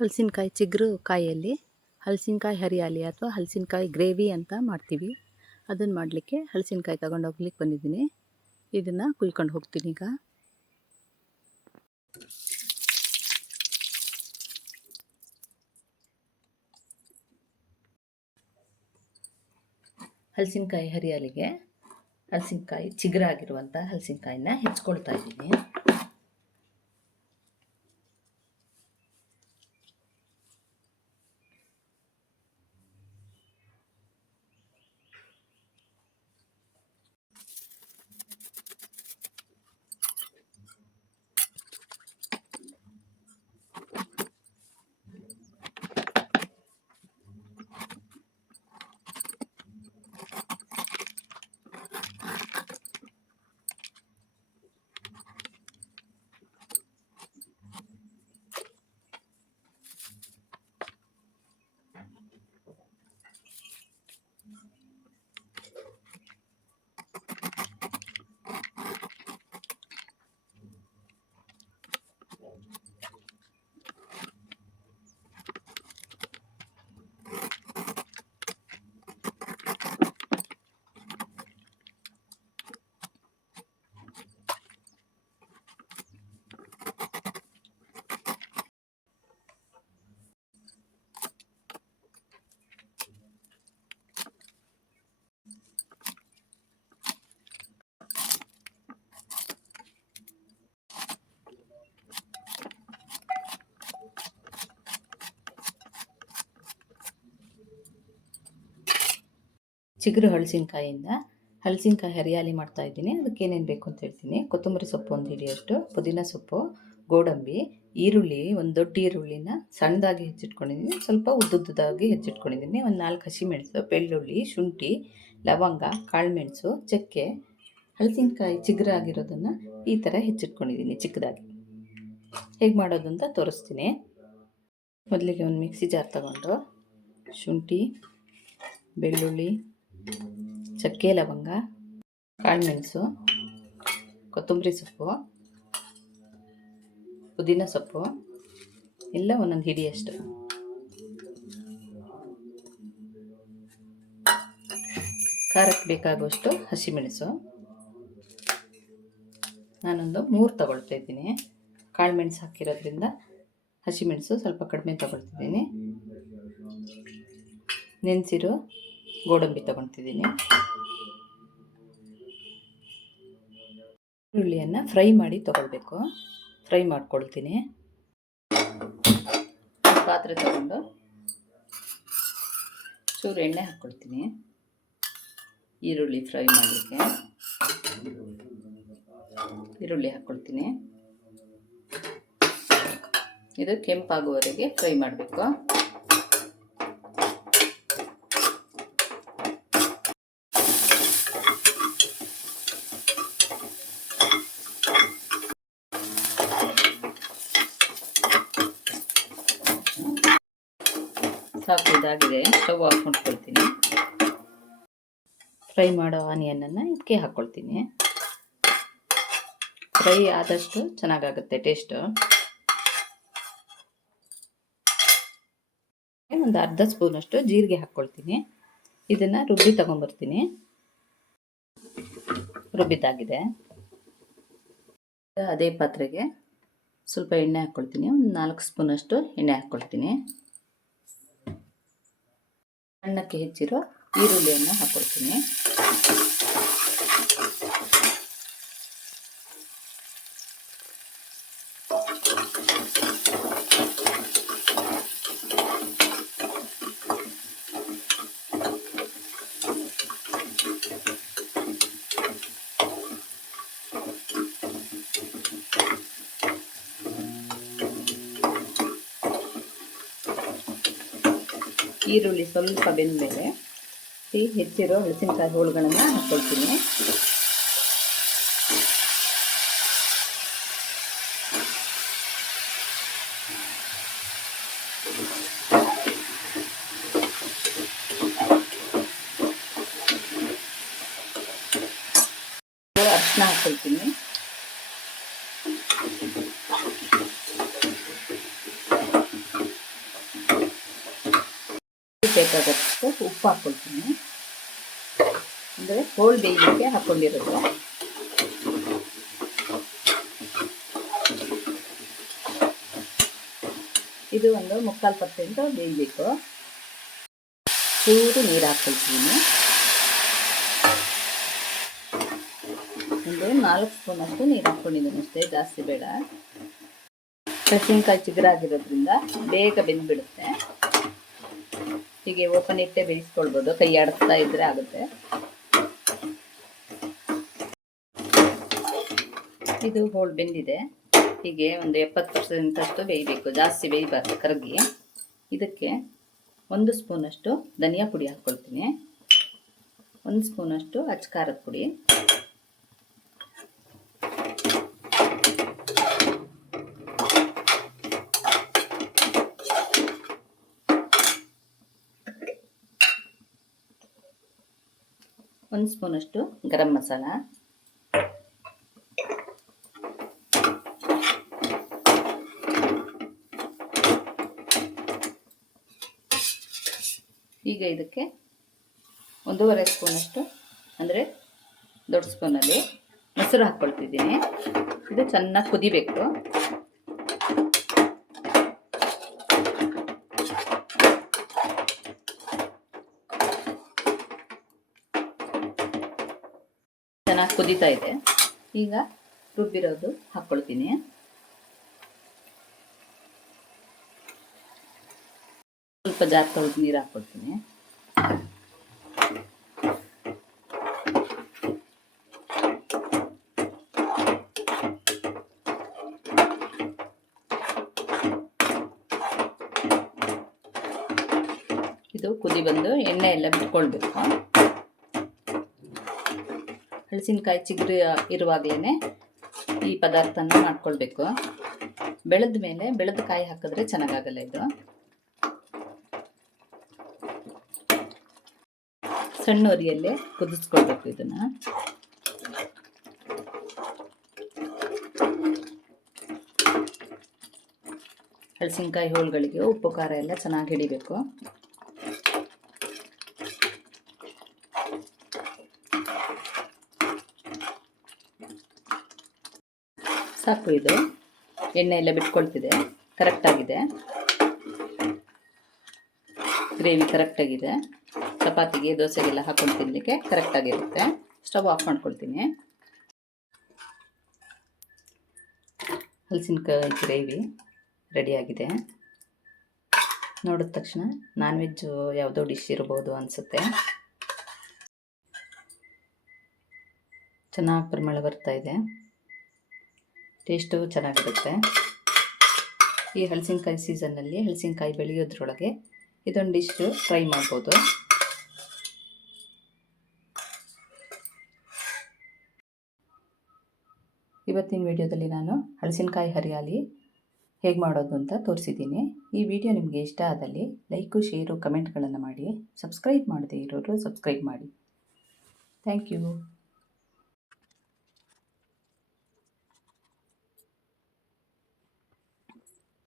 ಹಲಸಿನಕಾಯಿ ಚಿಗುರು ಕಾಯಿಯಲ್ಲಿ ಹಲಸಿನಕಾಯಿ ಹರಿಯಾಲಿ ಅಥವಾ ಹಲಸಿನಕಾಯಿ ಗ್ರೇವಿ ಅಂತ ಮಾಡ್ತೀವಿ. ಅದನ್ನು ಮಾಡಲಿಕ್ಕೆ ಹಲಸಿನಕಾಯಿ ತಗೊಂಡೋಗ್ಲಿಕ್ಕೆ ಬಂದಿದ್ದೀನಿ. ಇದನ್ನು ಕುಯ್ಕೊಂಡು ಹೋಗ್ತೀನಿ ಈಗ. ಹಲಸಿನಕಾಯಿ ಹರಿಯಾಲಿಗೆ ಹಲಸಿನಕಾಯಿ ಚಿಗುರಾಗಿರುವಂಥ ಹಲಸಿನಕಾಯಿನ ಹೆಚ್ಕೊಳ್ತಾ ಇದ್ದೀನಿ. ಚಿಗುರು ಹಲಸಿನಕಾಯಿಯಿಂದ ಹಲಸಿನಕಾಯಿ ಹರಿಯಾಲಿ ಮಾಡ್ತಾ ಇದ್ದೀನಿ. ಅದಕ್ಕೆ ಏನೇನು ಬೇಕು ಅಂತ ಹೇಳ್ತೀನಿ. ಕೊತ್ತಂಬರಿ ಸೊಪ್ಪು 1 ಹಿಡಿಯಷ್ಟು, ಪುದೀನ ಸೊಪ್ಪು, ಗೋಡಂಬಿ, ಈರುಳ್ಳಿ, ಒಂದು ದೊಡ್ಡ ಈರುಳ್ಳಿನ ಸಣ್ಣದಾಗಿ ಹೆಚ್ಚಿಟ್ಕೊಂಡಿದ್ದೀನಿ, ಸ್ವಲ್ಪ ಉದ್ದುದ್ದಾಗಿ ಹೆಚ್ಚಿಟ್ಕೊಂಡಿದ್ದೀನಿ, ಒಂದು 4 ಹಸಿಮೆಣಸು, ಬೆಳ್ಳುಳ್ಳಿ, ಶುಂಠಿ, ಲವಂಗ, ಕಾಳುಮೆಣಸು, ಚಕ್ಕೆ. ಹಲಸಿನಕಾಯಿ ಚಿಗುರಾಗಿರೋದನ್ನು ಈ ಥರ ಹೆಚ್ಚಿಟ್ಕೊಂಡಿದ್ದೀನಿ ಚಿಕ್ಕದಾಗಿ. ಹೇಗೆ ಮಾಡೋದು ಅಂತ ತೋರಿಸ್ತೀನಿ. ಮೊದಲಿಗೆ ಒಂದು ಮಿಕ್ಸಿ ಜಾರ್ ತಗೊಂಡು ಶುಂಠಿ, ಬೆಳ್ಳುಳ್ಳಿ, ಚಕ್ಕೆ, ಲವಂಗ, ಕಾಳುಮೆಣಸು, ಕೊತ್ತಂಬರಿ ಸೊಪ್ಪು, ಪುದೀನ ಸೊಪ್ಪು ಎಲ್ಲ ಒಂದೊಂದು ಹಿಡಿಯಷ್ಟು, ಖಾರಕ್ಕೆ ಬೇಕಾಗುವಷ್ಟು ಹಸಿಮೆಣಸು. ನಾನೊಂದು 3 ತಗೊಳ್ತಾ ಇದ್ದೀನಿ. ಕಾಳುಮೆಣಸು ಹಾಕಿರೋದ್ರಿಂದ ಹಸಿಮೆಣಸು ಸ್ವಲ್ಪ ಕಡಿಮೆ ತಗೊಳ್ತಿದ್ದೀನಿ. ನೆನೆಸಿರೋ ಗೋಡಂಬಿ ತಗೊಳ್ತಿದ್ದೀನಿ. ಈರುಳ್ಳಿಯನ್ನು ಫ್ರೈ ಮಾಡಿ ತಗೊಳ್ಬೇಕು. ಫ್ರೈ ಮಾಡ್ಕೊಳ್ತೀನಿ. ಪಾತ್ರೆ ತಗೊಂಡು ಚೂರು ಎಣ್ಣೆ ಹಾಕ್ಕೊಳ್ತೀನಿ ಈರುಳ್ಳಿ ಫ್ರೈ ಮಾಡಲಿಕ್ಕೆ. ಈರುಳ್ಳಿ ಹಾಕ್ಕೊಳ್ತೀನಿ. ಇದು ಕೆಂಪಾಗುವವರೆಗೆ ಫ್ರೈ ಮಾಡಬೇಕು. ಸಾಕು, ಇದಾಗಿದೆ. ಸ್ಟವ್ ಆಫ್ ಮಾಡ್ಕೊಳ್ತೀನಿ. ಫ್ರೈ ಮಾಡೋ ಆನಿಯನನ್ನು ಇದಕ್ಕೆ ಹಾಕ್ಕೊಳ್ತೀನಿ. ಫ್ರೈ ಆದಷ್ಟು ಚೆನ್ನಾಗಾಗುತ್ತೆ ಟೇಸ್ಟು. ಒಂದು ಅರ್ಧ ಸ್ಪೂನಷ್ಟು ಜೀರಿಗೆ ಹಾಕ್ಕೊಳ್ತೀನಿ. ಇದನ್ನು ರುಬ್ಬಿ ತಗೊಂಬರ್ತೀನಿ. ರುಬ್ಬಿದ್ದಾಗಿದೆ. ಅದೇ ಪಾತ್ರೆಗೆ ಸ್ವಲ್ಪ ಎಣ್ಣೆ ಹಾಕ್ಕೊಳ್ತೀನಿ. ಒಂದು 4 ಸ್ಪೂನಷ್ಟು ಎಣ್ಣೆ ಹಾಕ್ಕೊಳ್ತೀನಿ. ಸಣ್ಣಕ್ಕೆ ಹೆಚ್ಚಿರೋ ಈರುಳ್ಳಿಯನ್ನು ಹಾಕ್ಕೊಳ್ತೀನಿ. ಈರುಳ್ಳಿ ಸ್ವಲ್ಪ ಬೆಂದ ಮೇಲೆ ಹೆಚ್ಚಿರೋ ಹಲಸಿನಕಾಯಿ ಹೋಳುಗಳನ್ನು ಹಾಕ್ಕೊಳ್ತೀನಿ. ಅರಿಶಿನ ಹಾಕ್ಕೊಳ್ತೀನಿ. ಬೇಕಾದಷ್ಟು ಉಪ್ಪು ಹಾಕ್ಕೊಳ್ತೀನಿ. ಅಂದರೆ ಹೋಳು ಬೇಯಲಿಕ್ಕೆ ಹಾಕ್ಕೊಂಡಿರೋದು. ಇದು ಒಂದು 3/4% ಬೇಯಬೇಕು. ಚೂರು ನೀರು ಹಾಕ್ಕೊಳ್ತೀನಿ. ಒಂದು 4 ಸ್ಪೂನಷ್ಟು ನೀರು ಹಾಕ್ಕೊಂಡಿದ್ದೀನಿ ಅಷ್ಟೇ, ಜಾಸ್ತಿ ಬೇಡ. ಹಸಿಮೆಣಸಿನ್ಕಾಯಿ ಚಿಗುರಾಗಿರೋದ್ರಿಂದ ಬೇಗ ಬೆಂದ್ಬಿಡುತ್ತೆ. ಹೀಗೆ ಓಪನ್ ಇಟ್ಟೆ ಬೇಯಿಸ್ಕೊಳ್ಬೋದು, ಕೈ ಆಡಿಸ್ತಾ ಇದ್ರೆ ಆಗುತ್ತೆ. ಇದು ಹೋಳು ಬೆಂದಿದೆ. ಹೀಗೆ ಒಂದು 70% ಅಷ್ಟು ಬೇಯಬೇಕು, ಜಾಸ್ತಿ ಬೇಯಬಾರ್ದು, ಕರಗಿ. ಇದಕ್ಕೆ 1 ಸ್ಪೂನಷ್ಟು ಧನಿಯಾ ಪುಡಿ ಹಾಕ್ಕೊಳ್ತೀನಿ, 1 ಸ್ಪೂನಷ್ಟು ಅಚ್ಚ ಖಾರದ ಪುಡಿ, ಒಂದು ಸ್ಪೂನಷ್ಟು ಗರಂ ಮಸಾಲ, ಈಗ ಇದಕ್ಕೆ 1.5 ಸ್ಪೂನಷ್ಟು ಅಂದರೆ ದೊಡ್ಡ ಸ್ಪೂನಲ್ಲಿ ಮೊಸರು ಹಾಕ್ಕೊಳ್ತಿದ್ದೀನಿ. ಇದು ಚೆನ್ನಾಗಿ ಕುದಿಬೇಕು. ಚೆನ್ನಾಗಿ ಕುದೀತಾ ಇದೆ. ಈಗ ರುಬ್ಬಿರೋದು ಹಾಕ್ಕೊಳ್ತೀನಿ. ಸ್ವಲ್ಪ ಜಾರ್ ತೊಳೆದು ನೀರು ಹಾಕ್ಕೊಳ್ತೀನಿ. ಇದು ಕುದಿ ಬಂದು ಎಣ್ಣೆ ಎಲ್ಲ ಬಿಟ್ಕೊಳ್ಬೇಕು. ಹಲಸಿನಕಾಯಿ ಚಿಗುರು ಇರುವಾಗಲೇ ಈ ಪದಾರ್ಥನ ಮಾಡ್ಕೊಳ್ಬೇಕು. ಬೆಳೆದ ಮೇಲೆ ಬೆಳೆದ ಕಾಯಿ ಹಾಕಿದ್ರೆ ಚೆನ್ನಾಗಾಗಲ್ಲ. ಇದು ಸಣ್ಣ ಉರಿಯಲ್ಲೇ ಕುದಿಸ್ಕೊಳ್ಬೇಕು. ಇದನ್ನು ಹಲಸಿನಕಾಯಿ ಹೋಳುಗಳಿಗೆ ಉಪ್ಪು ಖಾರ ಎಲ್ಲ ಚೆನ್ನಾಗಿ ಹಿಡಿಬೇಕು. ಸಾಕು, ಇದು ಎಣ್ಣೆ ಎಲ್ಲ ಬಿಟ್ಕೊಳ್ತಿದೆ, ಕರೆಕ್ಟಾಗಿದೆ. ಗ್ರೇವಿ ಕರೆಕ್ಟಾಗಿದೆ. ಚಪಾತಿಗೆ ದೋಸೆಗೆಲ್ಲ ಹಾಕೊಂಡು ತಿನ್ನಲಿಕ್ಕೆ ಕರೆಕ್ಟಾಗಿರುತ್ತೆ. ಸ್ಟವ್ ಆಫ್ ಮಾಡ್ಕೊಳ್ತೀನಿ. ಹಲಸಿನಕಾಯಿ ಗ್ರೇವಿ ರೆಡಿಯಾಗಿದೆ. ನೋಡಿದ ತಕ್ಷಣ ನಾನ್ ವೆಜ್ಜು ಯಾವುದೋ ಡಿಶ್ ಇರ್ಬೋದು ಅನಿಸುತ್ತೆ. ಚೆನ್ನಾಗಿ ಪರಿಮಳ ಬರ್ತಾ ಇದೆ. ಟೇಸ್ಟು ಚೆನ್ನಾಗಿರುತ್ತೆ. ಈ ಹಲಸಿನಕಾಯಿ ಸೀಸನ್ನಲ್ಲಿ ಹಲಸಿನಕಾಯಿ ಬೆಳೆಯೋದ್ರೊಳಗೆ ಇದೊಂದು ಡಿಶ್ಶು ಟ್ರೈ ಮಾಡ್ಬೋದು. ಇವತ್ತಿನ ವಿಡಿಯೋದಲ್ಲಿ ನಾನು ಹಲಸಿನಕಾಯಿ ಹರಿಯಾಲಿ ಹೇಗೆ ಮಾಡೋದು ಅಂತ ತೋರಿಸಿದ್ದೀನಿ. ಈ ವಿಡಿಯೋ ನಿಮಗೆ ಇಷ್ಟ ಆದಲ್ಲಿ ಲೈಕು, ಶೇರು, ಕಮೆಂಟ್ಗಳನ್ನು ಮಾಡಿ. ಸಬ್ಸ್ಕ್ರೈಬ್ ಮಾಡದೇ ಇರೋರು ಸಬ್ಸ್ಕ್ರೈಬ್ ಮಾಡಿ. Thank you.